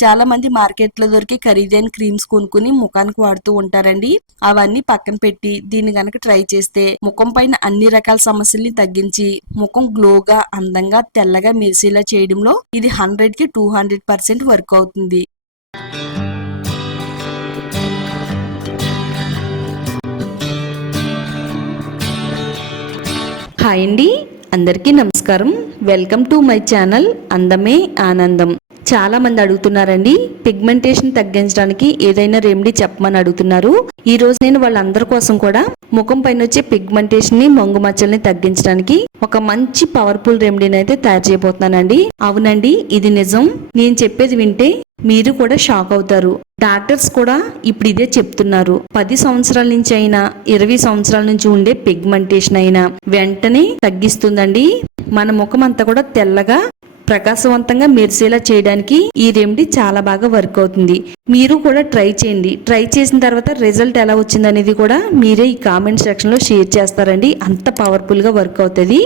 చాలా మంది మార్కెట్ లో దొరికి ఖరీదైన క్రీమ్స్ కొనుక్కుని ముఖానికి వాడుతూ ఉంటారండి. అవన్నీ పక్కన పెట్టి దీన్ని గనక ట్రై చేస్తే ముఖం పైన అన్ని రకాల సమస్యల్ని తగ్గించి ముఖం గ్లోగా, అందంగా, తెల్లగా మెరిసేలా చేయడంలో ఇది 100కి 200% వర్క్ అవుతుంది. హాయ్ అండి, అందరికీ నమస్కారం. వెల్కమ్ టు మై ఛానల్ అందమే ఆనందం. చాలా మంది అడుగుతున్నారండి, పిగ్మెంటేషన్ తగ్గించడానికి ఏదైనా రెమెడీ చెప్పమని అడుగుతున్నారు. ఈ రోజు నేను వాళ్ళందరి కోసం కూడా ముఖం పైన వచ్చే పిగ్మెంటేషన్ ని, మంగు మచ్చల్ని తగ్గించడానికి ఒక మంచి పవర్ఫుల్ రెమెడీని అయితే తయారు చేయబోతున్నానండి. అవునండి, ఇది నిజం. నేను చెప్పేది వింటే మీరు కూడా షాక్ అవుతారు. డాక్టర్స్ కూడా ఇప్పుడు ఇదే చెప్తున్నారు. 10 సంవత్సరాల నుంచి అయినా 20 సంవత్సరాల నుంచి ఉండే పిగ్మెంటేషన్ అయినా వెంటనే తగ్గిస్తుందండి. మన ముఖం అంతా కూడా తెల్లగా, ప్రకాశవంతంగా మెరిసేలా చేయడానికి ఈ రెమెడీ చాలా బాగా వర్క్ అవుతుంది. మీరు కూడా ట్రై చేయండి. ట్రై చేసిన తర్వాత రిజల్ట్ ఎలా వచ్చింది అనేది కూడా మీరే ఈ కామెంట్ సెక్షన్ లో షేర్ చేస్తారండి. అంత పవర్ఫుల్ గా వర్క్ అవుతుంది.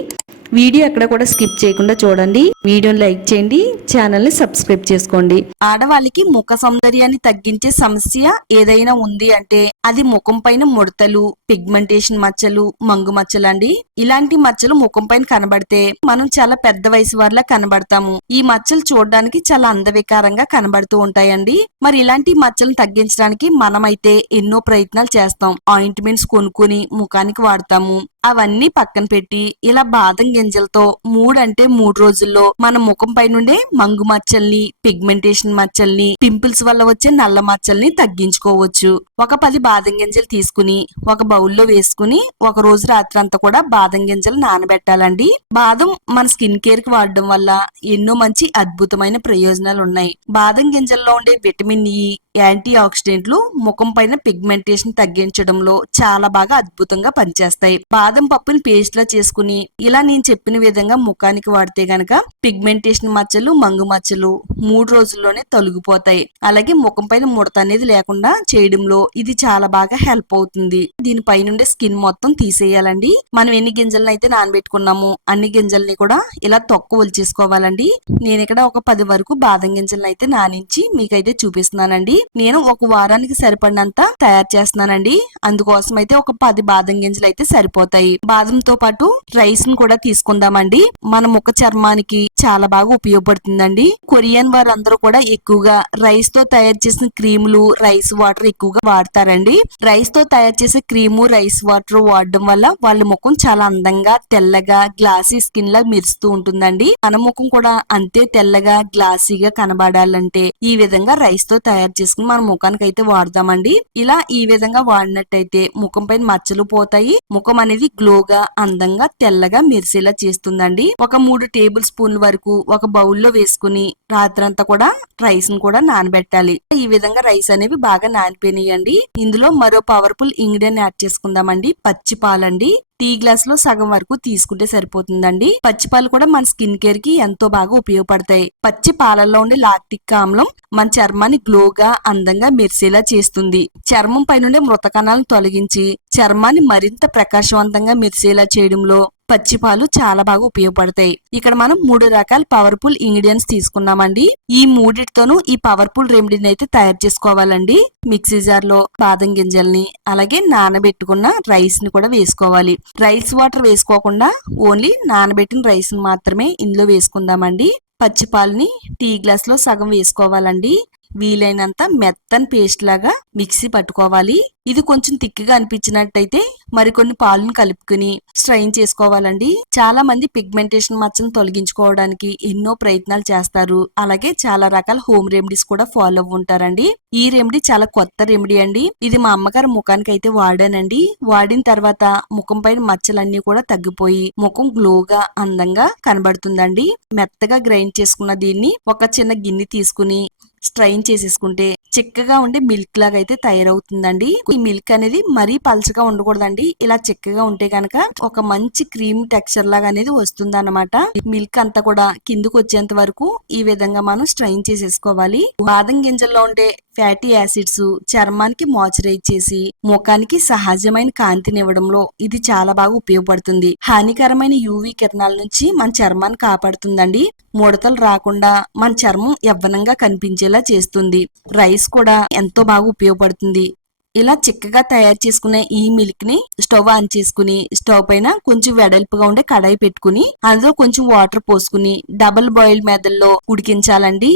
వీడియో ఎక్కడ కూడా స్కిప్ చేయకుండా చూడండి. వీడియోని లైక్ చేయండి, ఛానల్ ని సబ్స్క్రైబ్ చేసుకోండి. ఆడవాళ్ళకి ముఖ సౌందర్యాన్ని తగ్గించే సమస్య ఏదైనా ఉంది అంటే అది ముఖం పైన ముడతలు, పిగ్మెంటేషన్ మచ్చలు, మంగు మచ్చలు అండి. ఇలాంటి మచ్చలు ముఖం పైన కనబడితే మనం చాలా పెద్ద వయసు వారిలా కనబడతాము. ఈ మచ్చలు చూడడానికి చాలా అందవికారంగా కనబడుతూ ఉంటాయండి. మరి ఇలాంటి మచ్చలను తగ్గించడానికి మనమైతే ఎన్నో ప్రయత్నాలు చేస్తాం. ఆయింట్మెంట్స్ కొనుక్కొని ముఖానికి వాడతాము. అవన్నీ పక్కన పెట్టి ఇలా బాదం గింజలతో 3 రోజుల్లో మన ముఖం పై నుండే మంగు మచ్చల్ని, పిగ్మెంటేషన్ మచ్చల్ని, పింపుల్స్ వల్ల వచ్చే నల్ల మచ్చల్ని తగ్గించుకోవచ్చు. ఒక 10 బాదం గింజలు తీసుకుని ఒక బౌల్లో వేసుకుని ఒక రోజు రాత్రి అంతా కూడా బాదం గింజలు నానబెట్టాలండి. బాదం మన స్కిన్ కేర్ కి వాడడం వల్ల ఎన్నో మంచి అద్భుతమైన ప్రయోజనాలు ఉన్నాయి. బాదం గింజల్లో ఉండే విటమిన్ ఇ, యాంటీ ఆక్సిడెంట్లు ముఖం పైన పిగ్మెంటేషన్ తగ్గించడంలో చాలా బాగా అద్భుతంగా పనిచేస్తాయి. బాదం పప్పుని పేస్ట్ లా చేసుకుని ఇలా నేను చెప్పిన విధంగా ముఖానికి వాడితే గనక పిగ్మెంటేషన్ మచ్చలు, మంగు మచ్చలు 3 రోజుల్లోనే తొలగిపోతాయి. అలాగే ముఖం పైన ముడత అనేది లేకుండా చేయడంలో ఇది చాలా బాగా హెల్ప్ అవుతుంది. దీనిపైనుండే స్కిన్ మొత్తం తీసేయాలండి. మనం ఎన్ని గింజలను అయితే నానబెట్టుకున్నామో అన్ని గింజల్ని కూడా ఇలా తొక్క ఒలిచేసుకోవాలండి. నేను ఇక్కడ ఒక 10 వరకు బాదం గింజలను అయితే నానించి మీకైతే చూపిస్తున్నానండి. నేను ఒక వారానికి సరిపడినంత తయారు చేస్తున్నానండి. అందుకోసం అయితే ఒక 10 బాదం గింజలు అయితే సరిపోతాయి. బాదంతో పాటు రైస్ ను కూడా తీసుకుందామండి. మన ముఖ చర్మానికి చాలా బాగా ఉపయోగపడుతుందండి. కొరియన్ వారందరూ కూడా ఎక్కువగా రైస్ తో తయారు చేసిన క్రీములు, రైస్ వాటర్ ఎక్కువగా వాడతారండి. రైస్ తో తయారు చేసే క్రీము, రైస్ వాటర్ వాడడం వల్ల వాళ్ళ ముఖం చాలా అందంగా, తెల్లగా, గ్లాసీ స్కిన్ లా మెరుస్తూ ఉంటుందండి. మన ముఖం కూడా అంతే తెల్లగా, గ్లాసీగా కనబడాలంటే ఈ విధంగా రైస్ తో తయారు చేసుకుని మన ముఖానికి అయితే వాడదామండి. ఇలా ఈ విధంగా వాడినట్టయితే ముఖం పైన మచ్చలు పోతాయి. ముఖం అనేది గ్లోగా, అందంగా, తెల్లగా మెరిసేలా చేస్తుందండి. ఒక 3 టేబుల్ స్పూన్ల వరకు ఒక బౌల్లో వేసుకుని రాత్రంతా కూడా రైస్ ను కూడా నానబెట్టాలి. ఈ విధంగా రైస్ అనేవి బాగా నానిపోయినాయండి. ఇందులో మరో పవర్ఫుల్ ఇంగ్రీడియంట్ యాడ్ చేసుకుందామండి. పచ్చి పాలండి. టీ గ్లాస్ లో సగం వరకు తీసుకుంటే సరిపోతుందండి. పచ్చి పాలు కూడా మన స్కిన్ కేర్ కి ఎంతో బాగా ఉపయోగపడతాయి. పచ్చి పాలల్లో ఉండే లాక్టిక్ ఆమ్లం మన చర్మాన్ని గ్లోగా, అందంగా మెరిసేలా చేస్తుంది. చర్మం పైనుండే మృత కణాలను తొలగించి చర్మాన్ని మరింత ప్రకాశవంతంగా మెరిసేలా చేయడంలో పచ్చి పాలు చాలా బాగా ఉపయోగపడతాయి. ఇక్కడ మనం 3 రకాల పవర్ఫుల్ ఇంగ్రీడియంట్స్ తీసుకున్నామండి. ఈ మూడిటితోనూ ఈ పవర్ఫుల్ రెమెడీని అయితే తయారు చేసుకోవాలండి. మిక్సీ జార్ లో బాదం గింజల్ని, అలాగే నానబెట్టుకున్న రైస్ ని కూడా వేసుకోవాలి. రైస్ వాటర్ వేసుకోకుండా ఓన్లీ నానబెట్టిన రైస్ ని మాత్రమే ఇందులో వేసుకుందామండి. పచ్చి పాలని టీ గ్లాస్ లో సగం వేసుకోవాలండి. వీలైనంత మెత్తని పేస్ట్ లాగా మిక్సీ పట్టుకోవాలి. ఇది కొంచెం తిక్కిగా అనిపించినట్టయితే మరికొన్ని పాలను కలుపుకుని స్ట్రైన్ చేసుకోవాలండి. చాలా మంది పిగ్మెంటేషన్ మచ్చను తొలగించుకోవడానికి ఎన్నో ప్రయత్నాలు చేస్తారు. అలాగే చాలా రకాల హోమ్ రెమెడీస్ కూడా ఫాలో అవ్వుంటారండి. ఈ రెమెడీ చాలా కొత్త రెమెడీ అండి. ఇది మా అమ్మగారు ముఖానికి అయితే వాడానండి. వాడిన తర్వాత ముఖం పైన మచ్చలన్నీ కూడా తగ్గిపోయి ముఖం గ్లోగా, అందంగా కనబడుతుందండి. మెత్తగా గ్రైండ్ చేసుకున్న దీన్ని ఒక చిన్న గిన్నె తీసుకుని స్ట్రైన్ చేసేసుకుంటే చిక్కగా ఉండే మిల్క్ లాగా అయితే తయారవుతుందండి. ఈ మిల్క్ అనేది మరీ పల్చగా ఉండకూడదండి. ఇలా చిక్కగా ఉంటే కనుక ఒక మంచి క్రీమ్ టెక్స్చర్ లాగా అనేది వస్తుంది అన్నమాట. మిల్క్ అంతా కూడా కిందకు వచ్చేంత వరకు ఈ విధంగా మనం స్ట్రైన్ చేసేసుకోవాలి. బాదం గింజల్లో ఉండే ఫ్యాటీ యాసిడ్స్ చర్మానికి మాయిశ్చరైజ్ చేసి ముఖానికి సహజమైన కాంతినివ్వడంలో ఇది చాలా బాగా ఉపయోగపడుతుంది. హానికరమైన యూవీ కిరణాల నుంచి మన చర్మాన్ని కాపాడుతుందండి. ముడతలు రాకుండా మన చర్మం యవ్వనంగా కనిపించేలా చేస్తుంది. రైస్ కూడా ఎంతో బాగా ఉపయోగపడుతుంది. ఇలా చిక్కగా తయారు చేసుకునే ఈ మిల్క్ ని స్టవ్ ఆన్ చేసుకుని స్టవ్ పైన కొంచెం వెడల్పుగా ఉండే కడాయి పెట్టుకుని అందులో కొంచెం వాటర్ పోసుకుని డబుల్ బాయిల్ మెథడ్లో ఉడికించాలండి.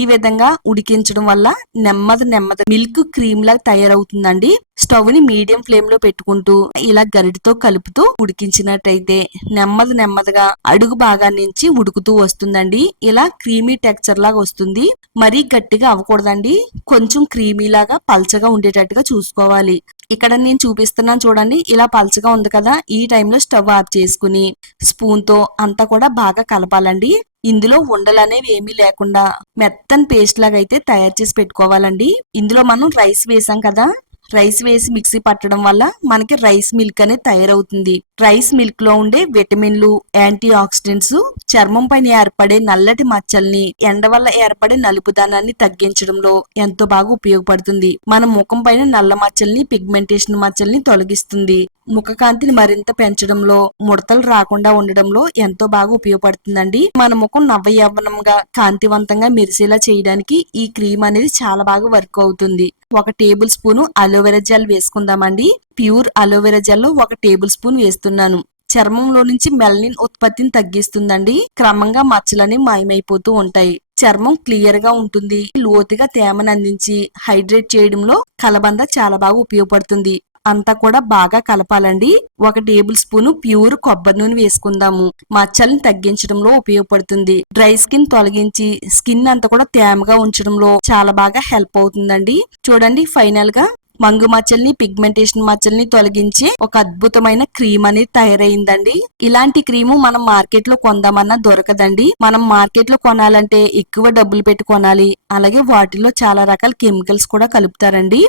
ఈ విధంగా ఉడికించడం వల్ల నెమ్మది మిల్క్ క్రీమ్ లాగా తయారవుతుందండి. స్టవ్ ని మీడియం ఫ్లేమ్ లో పెట్టుకుంటూ ఇలా గరిటతో కలుపుతూ ఉడికించినట్టయితే నెమ్మదిగా అడుగు భాగాన్ని నుంచి ఉడుకుతూ వస్తుందండి. ఇలా క్రీమీ టెక్స్చర్ లాగా వస్తుంది. మరీ గట్టిగా అవ్వకూడదండి. కొంచెం క్రీమీ లాగా పల్చగా ఉండేటట్టుగా చూసుకోవాలి. ఇక్కడ నేను చూపిస్తున్నాను చూడండి, ఇలా పల్చగా ఉంది కదా, ఈ టైంలో స్టవ్ ఆఫ్ చేసుకుని స్పూన్ తో అంతా కూడా బాగా కలపాలండి. ఇందులో ఉండలు అనేవి ఏమీ లేకుండా మెత్తని పేస్ట్ లాగా అయితే తయారు చేసి పెట్టుకోవాలండి. ఇందులో మనం రైస్ వేసాం కదా, రైస్ వేసి మిక్సీ పట్టడం వల్ల మనకి రైస్ మిల్క్ అనేది తయారవుతుంది. రైస్ మిల్క్ లో ఉండే విటమిన్లు, యాంటీ ఆక్సిడెంట్స్ చర్మం పైన ఏర్పడే నల్లటి మచ్చల్ని, ఎండ వల్ల ఏర్పడే నలుపుదనాన్ని తగ్గించడంలో ఎంతో బాగా ఉపయోగపడుతుంది. మన ముఖం పైన నల్ల మచ్చల్ని, పిగ్మెంటేషన్ మచ్చల్ని తొలగిస్తుంది. ముఖ కాంతిని మరింత పెంచడంలో, ముడతలు రాకుండా ఉండడంలో ఎంతో బాగా ఉపయోగపడుతుందండి. మన ముఖం నవ్వయవ్వనంగా కాంతివంతంగా మెరిసేలా చేయడానికి ఈ క్రీమ్ అనేది చాలా బాగా వర్క్ అవుతుంది. 1 టేబుల్ స్పూన్ అలోవెరా జెల్ వేసుకుందామండి. Pure aloe vera gel 1 table spoon వేస్తున్నాను. చర్మంలో నుంచి మెలనిన్ ఉత్పత్తిని తగ్గిస్తుందండి. క్రమంగా మచ్చలని మాయమైపోతూ ఉంటాయి. చర్మం క్లియర్ గా ఉంటుంది. లోతుగా తేమను అందించి హైడ్రేట్ చేయడంలో కలబంద చాలా బాగా ఉపయోగపడుతుంది. అంతా కూడా బాగా కలపాలండి. 1 టేబుల్ స్పూన్ ప్యూర్ కొబ్బరి నూనె వేసుకుందాము. మచ్చల్ని తగ్గించడంలో ఉపయోగపడుతుంది. డ్రై స్కిన్ తొలగించి స్కిన్ అంతా కూడా తేమగా ఉంచడంలో చాలా బాగా హెల్ప్ అవుతుందండి. చూడండి, ఫైనల్ గా మంగు మచ్చల్ని, పిగ్మెంటేషన్ మచ్చల్ని తొలగించే ఒక అద్భుతమైన క్రీమ్ అనేది తయారైందండి. ఇలాంటి క్రీము మనం మార్కెట్ లో కొందామన్నా దొరకదండి. మనం మార్కెట్ లో కొనాలంటే ఎక్కువ డబ్బులు పెట్టి కొనాలి. అలాగే వాటిలో చాలా రకాల కెమికల్స్ కూడా కలుపుతారండి.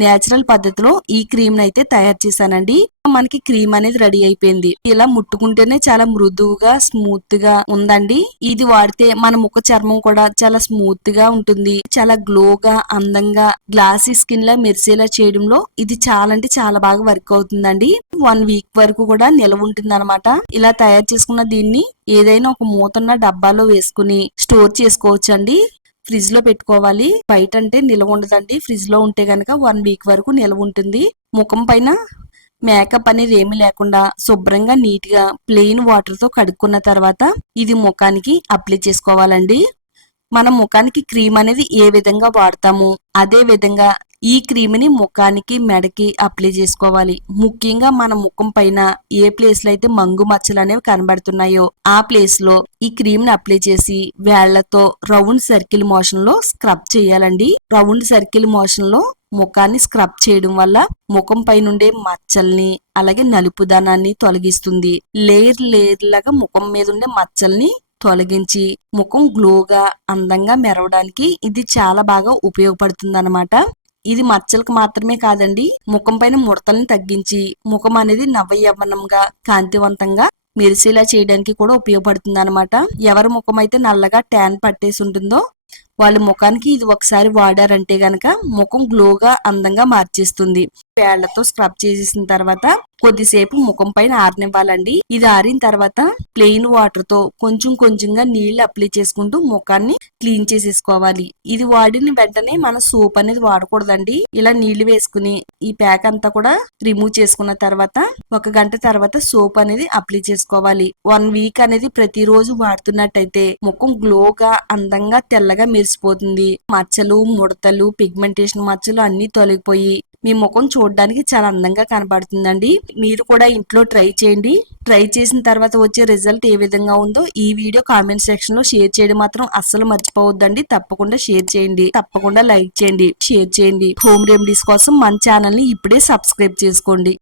నేచురల్ పద్ధతిలో ఈ క్రీమ్ అయితే తయారు చేశానండి. మనకి క్రీమ్ అనేది రెడీ అయిపోయింది. ఇలా ముట్టుకుంటేనే చాలా మృదువుగా, స్మూత్ గా ఉందండి. ఇది వాడితే మన ముఖ చర్మం కూడా చాలా స్మూత్ గా ఉంటుంది. చాలా గ్లోగా, అందంగా, గ్లాసీ స్కిన్ లా మెరిసేలా చేయడంలో ఇది చాలా అంటే చాలా బాగా వర్క్ అవుతుందండి. 1 వీక్ వరకు కూడా నిలవ ఉంటుంది అనమాట. ఇలా తయారు చేసుకున్న దీన్ని ఏదైనా ఒక మూతన్న డబ్బాలో వేసుకుని స్టోర్ చేసుకోవచ్చండి. ఫ్రిడ్జ్ లో పెట్టుకోవాలి. బయట అంటే నిల్వ ఉండదండి. ఫ్రిడ్జ్ లో ఉంటే గనక 1 వీక్ వరకు నిల్వ ఉంటుంది. ముఖం పైన మేకప్ అనేది ఏమి లేకుండా శుభ్రంగా నీట్ గా ప్లెయిన్ వాటర్ తో కడుక్కున్న తర్వాత ఇది ముఖానికి అప్లై చేసుకోవాలండి. మనం ముఖానికి క్రీమ్ అనేది ఏ విధంగా వాడతామో అదే విధంగా ఈ క్రీమ్ ని ముఖానికి, మెడకి అప్లై చేసుకోవాలి. ముఖ్యంగా మన ముఖం పైన ఏ ప్లేస్ లో అయితే మంగు మచ్చలు అనేవి కనబడుతున్నాయో ఆ ప్లేస్ లో ఈ క్రీమ్ ని అప్లై చేసి వేళ్లతో రౌండ్ సర్కిల్ మోషన్ లో స్క్రబ్ చేయాలండి. రౌండ్ సర్కిల్ మోషన్ లో ముఖాన్ని స్క్రబ్ చేయడం వల్ల ముఖం పై నుండే మచ్చల్ని, అలాగే నలుపుదనాన్ని తొలగిస్తుంది. లేయర్ లాగా ముఖం మీద ఉండే మచ్చల్ని తొలగించి ముఖం గ్లోగా, అందంగా మెరవడానికి ఇది చాలా బాగా ఉపయోగపడుతుంది అన్నమాట. ఇది మచ్చలకు మాత్రమే కాదండి, ముఖం పైన ముడతల్ని తగ్గించి ముఖం అనేది నవ్వయవ్వనంగా, కాంతివంతంగా మెరిసేలా చేయడానికి కూడా ఉపయోగపడుతుంది అనమాట. ఎవరి ముఖం అయితే నల్లగా ట్యాన్ పట్టేసి ఉంటుందో వాళ్ళ ముఖానికి ఇది ఒకసారి వాడారంటే గనక ముఖం గ్లోగా, అందంగా మార్చేస్తుంది. వేళ్లతో స్క్రబ్ చేసేసిన తర్వాత కొద్దిసేపు ముఖం పైన ఆరనివ్వాలండి. ఇది ఆరిన తర్వాత ప్లెయిన్ వాటర్ తో కొంచెంగా నీళ్లు అప్లై చేసుకుంటూ ముఖాన్ని క్లీన్ చేసేసుకోవాలి. ఇది వాడిన వెంటనే మన సోప్ అనేది వాడకూడదండి. ఇలా నీళ్లు వేసుకుని ఈ ప్యాక్ అంతా కూడా రిమూవ్ చేసుకున్న తర్వాత 1 గంట తర్వాత సోప్ అనేది అప్లై చేసుకోవాలి. 1 వీక్ అనేది ప్రతిరోజు వాడుతున్నట్టయితే ముఖం గ్లోగా, అందంగా, తెల్లగా మెరిసిపోతుంది. మచ్చలు, ముడతలు, పిగ్మెంటేషన్ మచ్చలు అన్ని తొలగిపోయి మీ ముఖం చూడడానికి చాలా అందంగా కనబడుతుందండి. మీరు కూడా ఇంట్లో ట్రై చేయండి. ట్రై చేసిన తర్వాత వచ్చే రిజల్ట్ ఏ విధంగా ఉందో ఈ వీడియో కామెంట్ సెక్షన్ లో షేర్ చేయడం మాత్రం అస్సలు మర్చిపోవద్దండి. తప్పకుండా షేర్ చేయండి, తప్పకుండా లైక్ చేయండి, షేర్ చేయండి. హోమ్ రెమెడీస్ కోసం మన ఛానల్ ని ఇప్పుడే సబ్స్క్రైబ్ చేసుకోండి.